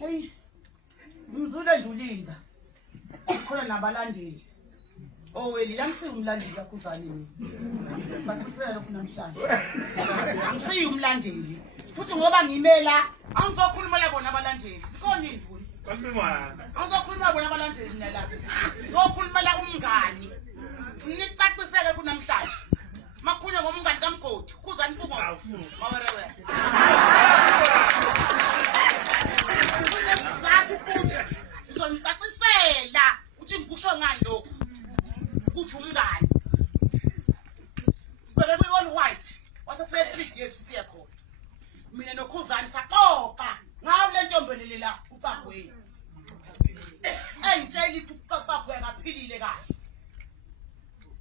Hey, Mzulu Ndulinda. Khona nabalandeli. Weli angisiwumlandeli kakhuzanini. Bakusela lokhu namhlanje. Angisiwumlandeli. Futhi ngoba ngimela angizokhuluma la bona abalandeli. Sikoni Nduli. Angizokhuluma bona abalandeli mina la. Sizokhuluma la umngani. Nicaciseke kunamhlanje. Makhulunywa ngomngani kaMgodi. Khuzani Mpungo. Mawerewe. Sathi futhi ngizonicacisela ukuthi ngikusho ngani lokho. Kuthi umngani. Sibheke kwi-all white wase-3 years siya khona. Mina noKhuzani saxoxa ngawo le ntombelele la uCagweni. Engitshela ukuthi uCagweni akaphilile kahle.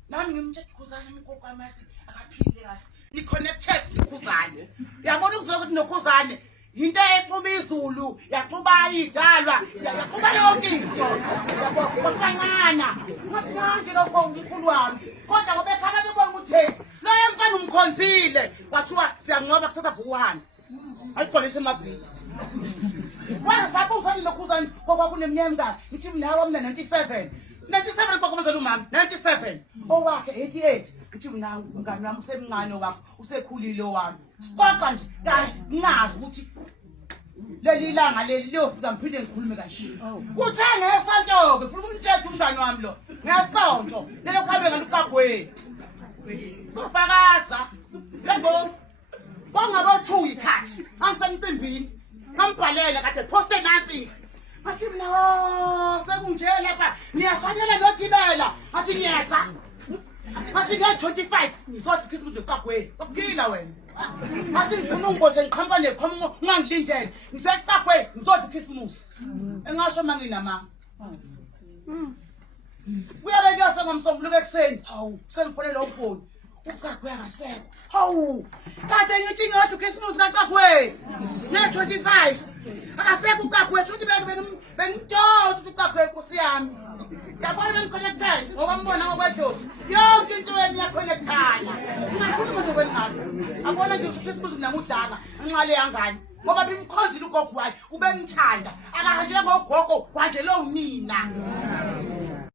Nami ngimtshela uKhuzani umkoko amasi akaphilile kahle. Ni connected noKhuzani. Uyabona ukuthi noKhuzani into exuba izulu, yaxuba idalwa, yaxuba yonke into. Yabo kancana. Ngathi manje lokho umkhulu wami. Kodwa ngoba ekhaya bebona ukuthi lo yemfana umkhonzile. Wathiwa siyanqoba kusasa vuhana. Ayiqolise emabhidi. Wasabuza noKhuzani ngoba kunemnyaka ngithi mina wami 97. 97 kwakumenzela umama 97 owakhe 88 ngithi mina ngani wami usemncane wakho usekhulile wami sixoxa nje kanti ngazi ukuthi leli ilanga leli liyofika ngiphinde ngikhulume kahle kuthe ngesonto ke ufuna ukumthetha umngani wami lo ngesonto lelo khabe ngaluCagweni ufakaza yebo bongabo 2 ikhathi angisemcimbini ngambhalela kade poste nothing. Athi mina sekunjela lapha niyashanyela nothibela athi ngiyeza athi ngiya25 ngizothi kisibuzo uCagweni ukukila wena athi ngifuna ungibothe ngiqhamuka neqhamuko ungangilindele ngiseCagweni ngizothi Christmas engasho manginama uyabe kuyase ngomsombuluko ekseni hawu sengifonela uBholi uCagweni akasekho hawu kade ngithi ngiyothi Christmas kaCagweni ngiya25 akasekho uCagweni uthi bengitshela ukuthi uCagweni Nkosi yami yabona bengiconnected ngoba mbona ngokwedlozi yonke into yeni yaconnectana ngikhuluma nje kwenqasa abona nje ukuthi sibuze mina ngudala nxale yangani ngoba bimkhonzile ugogo wakhe ubengithanda akahanjela ngogogo wanje lo unina